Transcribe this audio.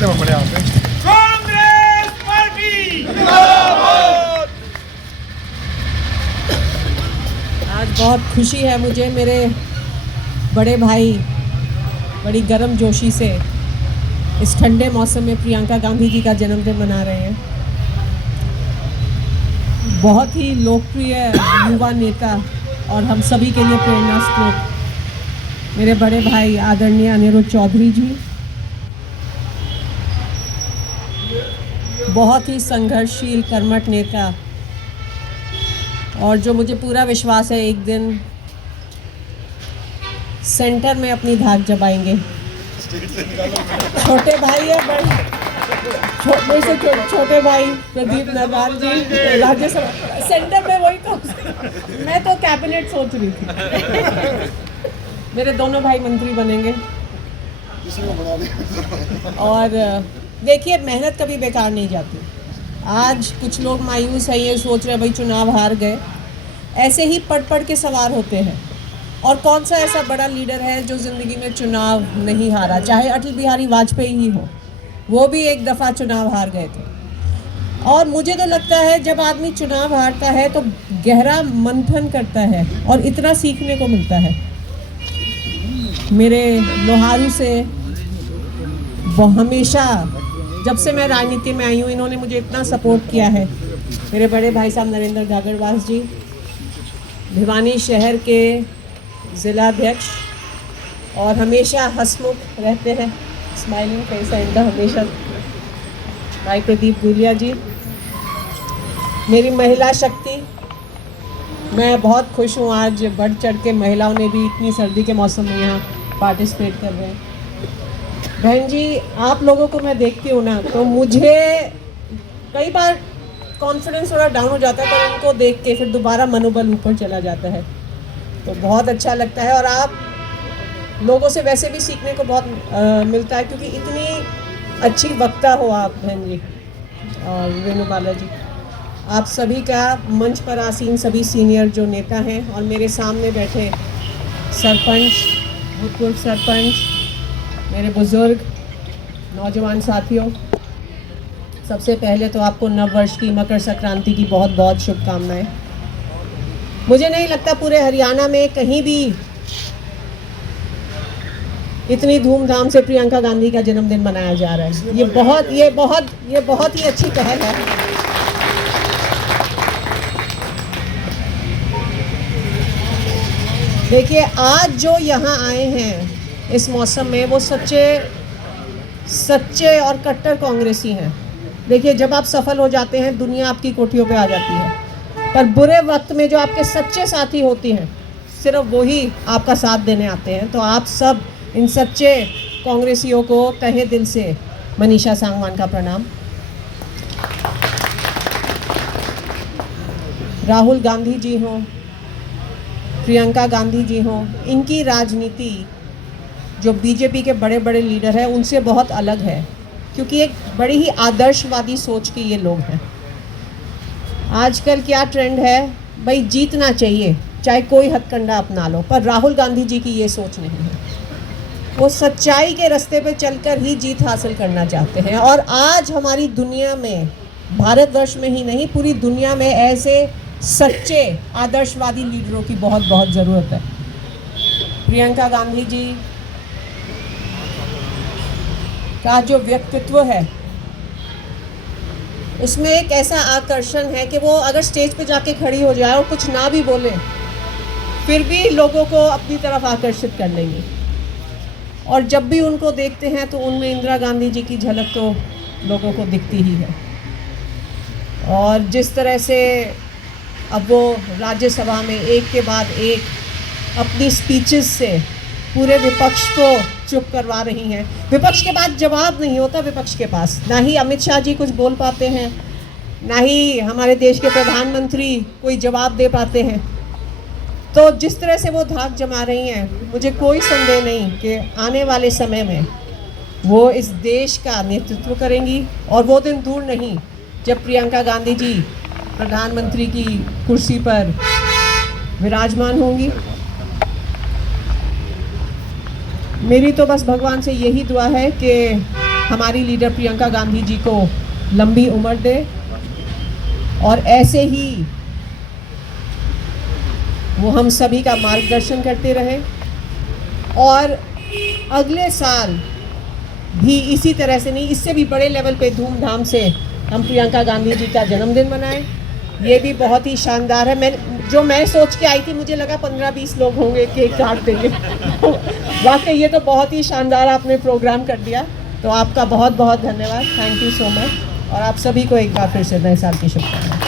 कितने में पड़े आपने? कांग्रेस पार्टी आज बहुत खुशी है मुझे, मेरे बड़े भाई बड़ी गर्म जोशी से इस ठंडे मौसम में प्रियंका गांधी जी का जन्मदिन मना रहे हैं। बहुत ही लोकप्रिय युवा नेता और हम सभी के लिए प्रेरणा स्रोत मेरे बड़े भाई आदरणीय अनिरुद्ध चौधरी जी, बहुत ही संघर्षशील कर्मठ नेता, और जो मुझे पूरा विश्वास है एक दिन सेंटर में अपनी धाक जमाएंगे। छोटे भाई है, मेरे से छोटे भाई प्रदीप नरवाल जी राज्यसभा सेंटर में, वही तो मैं तो कैबिनेट सोच रही थी। मेरे दोनों भाई मंत्री बनेंगे। और देखिए, मेहनत कभी बेकार नहीं जाती। आज कुछ लोग मायूस है, ये सोच रहे भाई चुनाव हार गए। ऐसे ही पढ़ पढ़ के सवार होते हैं। और कौन सा ऐसा बड़ा लीडर है जो ज़िंदगी में चुनाव नहीं हारा? चाहे अटल बिहारी वाजपेयी ही हो, वो भी एक दफ़ा चुनाव हार गए थे। और मुझे तो लगता है जब आदमी चुनाव हारता है तो गहरा मंथन करता है और इतना सीखने को मिलता है। मेरे लोहारू से वो हमेशा, जब से मैं राजनीति में आई हूँ, इन्होंने मुझे इतना सपोर्ट किया है। मेरे बड़े भाई साहब नरेंद्र गागड़वास जी, भिवानी शहर के ज़िलाध्यक्ष, और हमेशा हंसमुख रहते हैं, स्माइलिंग फेस है इनका हमेशा, भाई प्रदीप गुलिया जी। मेरी महिला शक्ति, मैं बहुत खुश हूँ आज बढ़ चढ़ के महिलाओं ने भी इतनी सर्दी के मौसम में यहाँ पार्टिसिपेट कर रहे हैं। बहन जी, आप लोगों को मैं देखती हूँ ना, तो मुझे कई बार कॉन्फिडेंस थोड़ा डाउन हो जाता है, पर उनको देख के फिर दोबारा मनोबल ऊपर चला जाता है, तो बहुत अच्छा लगता है। और आप लोगों से वैसे भी सीखने को बहुत मिलता है, क्योंकि इतनी अच्छी वक्ता हो आप बहन जी और वेणुबाला जी। आप सभी का मंच पर आसीन सभी सीनियर जो नेता हैं और मेरे सामने बैठे सरपंच, भूतपूर्व सरपंच, मेरे बुज़ुर्ग नौजवान साथियों, सबसे पहले तो आपको नव वर्ष की, मकर संक्रांति की बहुत बहुत शुभकामनाएं। मुझे नहीं लगता पूरे हरियाणा में कहीं भी इतनी धूमधाम से प्रियंका गांधी का जन्मदिन मनाया जा रहा है। ये बहुत ही अच्छी पहल है। देखिए, आज जो यहाँ आए हैं इस मौसम में, वो सच्चे और कट्टर कांग्रेसी हैं। देखिए, जब आप सफल हो जाते हैं, दुनिया आपकी कोठियों पे आ जाती है, पर बुरे वक्त में जो आपके सच्चे साथी होते हैं, सिर्फ वही आपका साथ देने आते हैं। तो आप सब इन सच्चे कांग्रेसियों को तहे दिल से मनीषा सांगवान का प्रणाम। राहुल गांधी जी हों, प्रियंका गांधी जी हों, इनकी राजनीति जो बीजेपी के बड़े बड़े लीडर हैं उनसे बहुत अलग है, क्योंकि एक बड़ी ही आदर्शवादी सोच के ये लोग हैं। आजकल क्या ट्रेंड है, भाई जीतना चाहिए चाहे कोई हथकंडा अपना लो, पर राहुल गांधी जी की ये सोच नहीं है। वो सच्चाई के रास्ते पे चलकर ही जीत हासिल करना चाहते हैं। और आज हमारी दुनिया में, भारतवर्ष में ही नहीं, पूरी दुनिया में ऐसे सच्चे आदर्शवादी लीडरों की बहुत बहुत ज़रूरत है। प्रियंका गांधी जी का जो व्यक्तित्व है, उसमें एक ऐसा आकर्षण है कि वो अगर स्टेज पे जाके खड़ी हो जाए और कुछ ना भी बोले, फिर भी लोगों को अपनी तरफ आकर्षित कर लेंगी। और जब भी उनको देखते हैं तो उनमें इंदिरा गांधी जी की झलक तो लोगों को दिखती ही है। और जिस तरह से अब वो राज्यसभा में एक के बाद एक अपनी स्पीचेस से पूरे विपक्ष को चुप करवा रही हैं। विपक्ष के पास जवाब नहीं होता, विपक्ष के पास ना ही अमित शाह जी कुछ बोल पाते हैं, ना ही हमारे देश के प्रधानमंत्री कोई जवाब दे पाते हैं। तो जिस तरह से वो धाक जमा रही हैं, मुझे कोई संदेह नहीं कि आने वाले समय में वो इस देश का नेतृत्व करेंगी। और वो दिन दूर नहीं जब प्रियंका गांधी जी प्रधानमंत्री की कुर्सी पर विराजमान होंगी। मेरी तो बस भगवान से यही दुआ है कि हमारी लीडर प्रियंका गांधी जी को लंबी उम्र दे और ऐसे ही वो हम सभी का मार्गदर्शन करते रहे और अगले साल भी इसी तरह से नहीं, इससे भी बड़े लेवल पे धूमधाम से हम प्रियंका गांधी जी का जन्मदिन मनाएं। ये भी बहुत ही शानदार है। मैं सोच के आई थी, मुझे लगा 15-20 लोग होंगे, केक काट देंगे। वाकई ये तो बहुत ही शानदार आपने प्रोग्राम कर दिया, तो आपका बहुत बहुत धन्यवाद। Thank you so much. और आप सभी को एक बार फिर से नए साल की शुभकामनाएं।